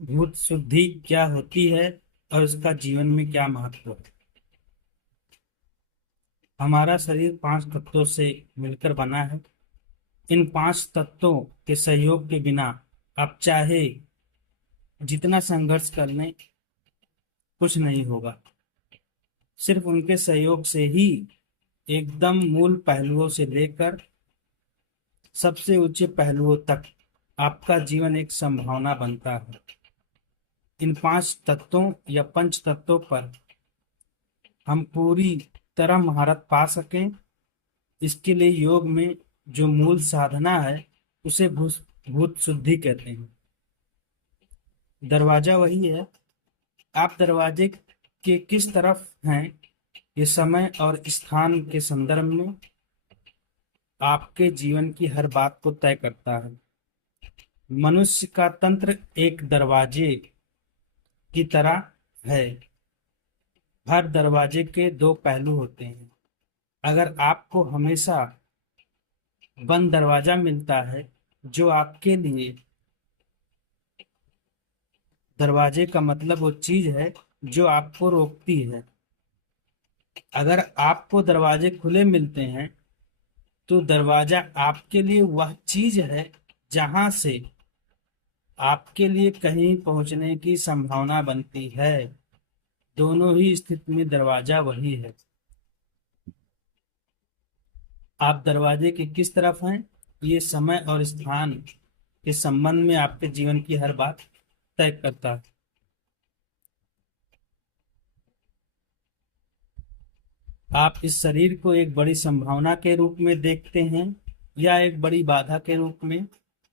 भूत शुद्धि क्या होती है और उसका जीवन में क्या महत्व है। हमारा शरीर पांच तत्वों से मिलकर बना है। इन पांच तत्वों के सहयोग के बिना आप चाहे जितना संघर्ष कर लें, कुछ नहीं होगा। सिर्फ उनके सहयोग से ही एकदम मूल पहलुओं से लेकर सबसे ऊंचे पहलुओं तक आपका जीवन एक संभावना बनता है। इन पांच तत्वों या पंच तत्वों पर हम पूरी तरह महारत पा सकें, इसके लिए योग में जो मूल साधना है उसे भूत शुद्धि कहते हैं। दरवाजा वही है। आप दरवाजे के किस तरफ हैं, ये समय और स्थान के संदर्भ में आपके जीवन की हर बात को तय करता है। मनुष्य का तंत्र एक दरवाजे की तरह है। हर दरवाजे के दो पहलू होते हैं। अगर आपको हमेशा बंद दरवाजा मिलता है, जो आपके लिए दरवाजे का मतलब वो चीज है जो आपको रोकती है। अगर आपको दरवाजे खुले मिलते हैं तो दरवाजा आपके लिए वह चीज है जहां से आपके लिए कहीं पहुंचने की संभावना बनती है। दोनों ही स्थिति में दरवाजा वही है। आप दरवाजे के किस तरफ हैं, ये समय और स्थान के संबंध में आपके जीवन की हर बात तय करता है। आप इस शरीर को एक बड़ी संभावना के रूप में देखते हैं या एक बड़ी बाधा के रूप में,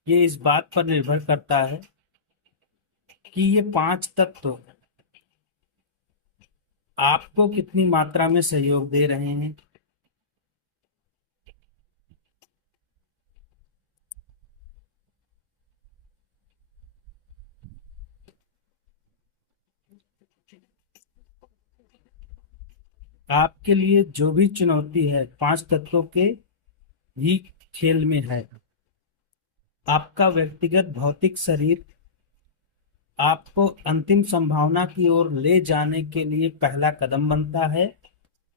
ये इस बात पर निर्भर करता है कि ये पांच तत्व आपको कितनी मात्रा में सहयोग दे रहे हैं। आपके लिए जो भी चुनौती है पांच तत्वों के ही खेल में है। आपका व्यक्तिगत भौतिक शरीर आपको अंतिम संभावना की ओर ले जाने के लिए पहला कदम बनता है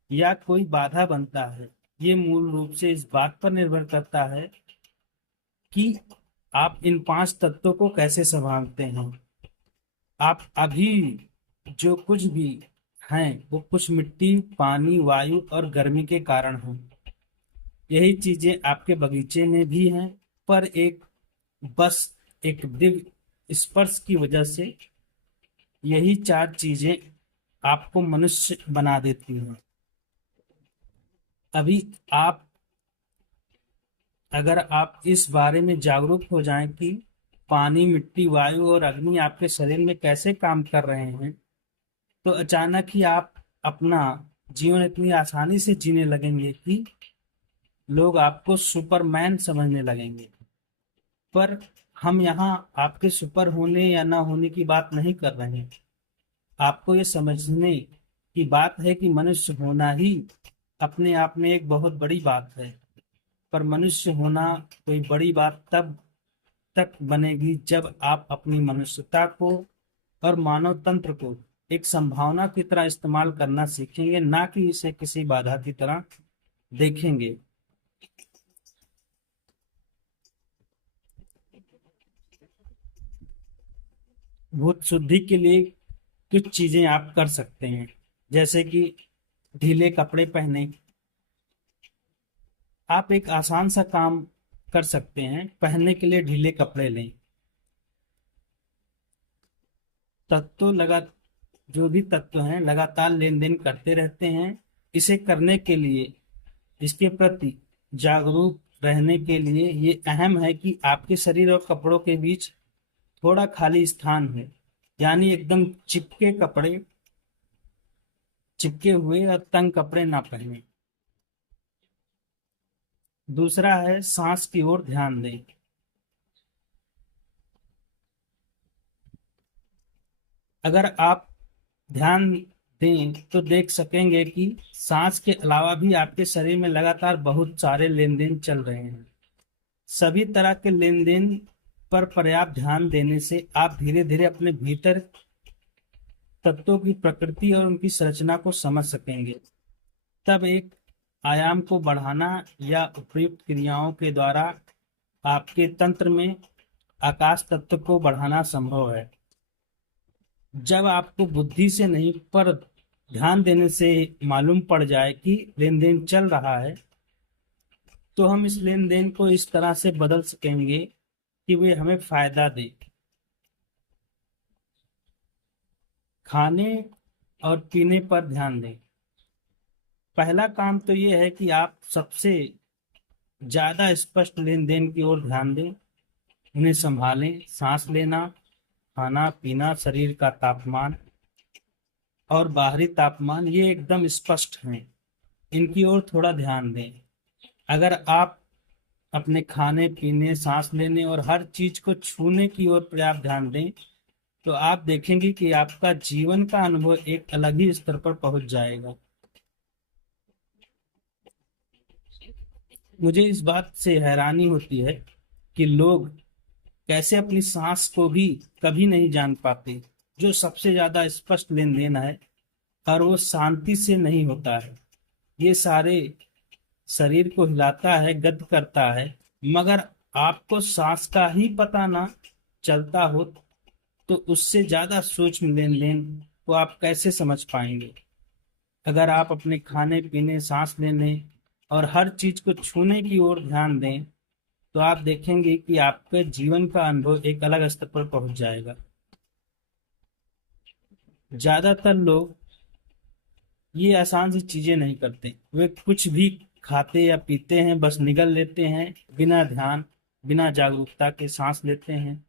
या कोई बाधा बनता है। ये मूल रूप से इस बात पर निर्भर करता है कि आप इन पांच तत्वों को कैसे संभालते हैं। आप अभी जो कुछ भी हैं वो कुछ मिट्टी, पानी, वायु और गर्मी के कारण हैं। यही चीजें आपके बगीचे में भी हैं, पर बस एक दिव्य स्पर्श की वजह से यही चार चीजें आपको मनुष्य बना देती हैं। अभी आप अगर आप इस बारे में जागरूक हो जाएं कि पानी, मिट्टी, वायु और अग्नि आपके शरीर में कैसे काम कर रहे हैं, तो अचानक ही आप अपना जीवन इतनी आसानी से जीने लगेंगे कि लोग आपको सुपरमैन समझने लगेंगे। पर हम यहाँ आपके सुपर होने या ना होने की बात नहीं कर रहे हैं। आपको ये समझने की बात है कि मनुष्य होना ही अपने आप में एक बहुत बड़ी बात है। पर मनुष्य होना कोई बड़ी बात तब तक बनेगी जब आप अपनी मनुष्यता को और मानव तंत्र को एक संभावना की तरह इस्तेमाल करना सीखेंगे, ना कि इसे किसी बाधा की तरह देखेंगे। भूत शुद्धि के लिए कुछ चीजें आप कर सकते हैं, जैसे कि ढीले कपड़े पहने। आप एक आसान सा काम कर सकते हैं, पहनने के लिए ढीले कपड़े लें। तत्व लगा जो भी तत्व हैं लगातार लेन देन करते रहते हैं। इसे करने के लिए, इसके प्रति जागरूक रहने के लिए ये अहम है कि आपके शरीर और कपड़ों के बीच थोड़ा खाली स्थान है। यानी एकदम चिपके हुए और तंग कपड़े ना पहने। दूसरा है सांस की ओर ध्यान दें। अगर आप ध्यान दें तो देख सकेंगे कि सांस के अलावा भी आपके शरीर में लगातार बहुत सारे लेन देन चल रहे हैं। सभी तरह के लेन देन पर पर्याप्त ध्यान देने से आप धीरे धीरे अपने भीतर तत्वों की प्रकृति और उनकी संरचना को समझ सकेंगे। तब एक आयाम को बढ़ाना या उपयुक्त क्रियाओं के द्वारा आपके तंत्र में आकाश तत्व को बढ़ाना संभव है। जब आपको बुद्धि से नहीं पर ध्यान देने से मालूम पड़ जाए कि लेन देन चल रहा है, तो हम इस लेन देन को इस तरह से बदल सकेंगे कि वे हमें फायदा दे। खाने और पीने पर ध्यान दें। पहला काम तो ये है कि आप सबसे ज्यादा स्पष्ट लेन देन की ओर ध्यान दें, उन्हें संभालें। सांस लेना, खाना पीना, शरीर का तापमान और बाहरी तापमान ये एकदम स्पष्ट हैं, इनकी ओर थोड़ा ध्यान दें। अगर आप अपने खाने पीने, सांस लेने और हर चीज को छूने की ओर पर्याप्त ध्यान दें, तो आप देखेंगे कि आपका जीवन का अनुभव एक अलग ही स्तर पर पहुंच जाएगा। मुझे इस बात से हैरानी होती है कि लोग कैसे अपनी सांस को भी कभी नहीं जान पाते, जो सबसे ज्यादा स्पष्ट लेन देन है, और वो शांति से नहीं होता है। ये सारे शरीर को हिलाता है, गद करता है, मगर आपको सांस का ही पता ना चलता हो तो उससे ज्यादा सूक्ष्म लेन देन को आप कैसे समझ पाएंगे। अगर आप अपने खाने पीने, सांस लेने और हर चीज को छूने की ओर ध्यान दें, तो आप देखेंगे कि आपके जीवन का अनुभव एक अलग स्तर पर पहुंच जाएगा। ज्यादातर लोग ये आसान सी चीजें नहीं करते। वे कुछ भी खाते या पीते हैं, बस निगल लेते हैं, बिना ध्यान, बिना जागरूकता के सांस लेते हैं।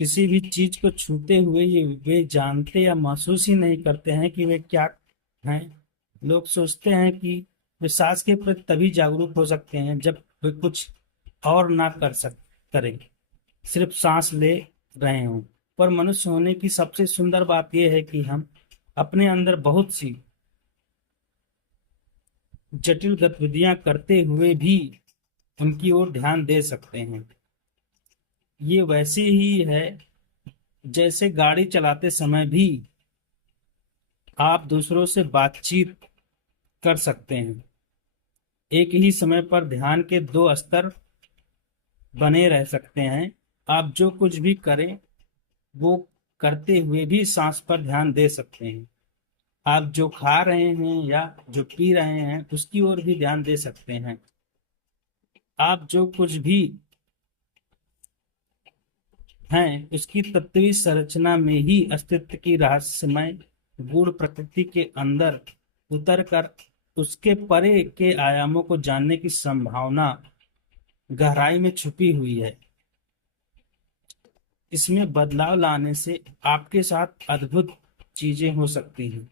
किसी भी चीज को छूते हुए ये वे जानते या महसूस ही नहीं करते हैं कि वे क्या हैं। लोग सोचते हैं कि वे सांस के प्रति तभी जागरूक हो सकते हैं जब वे कुछ और ना करें, सिर्फ सांस ले रहे हों। पर मनुष्य होने की सबसे सुंदर बात यह है कि हम अपने अंदर बहुत सी जटिल गतिविधियां करते हुए भी उनकी ओर ध्यान दे सकते हैं। ये वैसे ही है जैसे गाड़ी चलाते समय भी आप दूसरों से बातचीत कर सकते हैं। एक ही समय पर ध्यान के दो स्तर बने रह सकते हैं। आप जो कुछ भी करें वो करते हुए भी सांस पर ध्यान दे सकते हैं। आप जो खा रहे हैं या जो पी रहे हैं उसकी ओर भी ध्यान दे सकते हैं। आप जो कुछ भी हैं उसकी तत्वीय संरचना में ही अस्तित्व की रहस्यमय गूढ़ प्रकृति के अंदर उतरकर उसके परे के आयामों को जानने की संभावना गहराई में छुपी हुई है। इसमें बदलाव लाने से आपके साथ अद्भुत चीजें हो सकती हैं।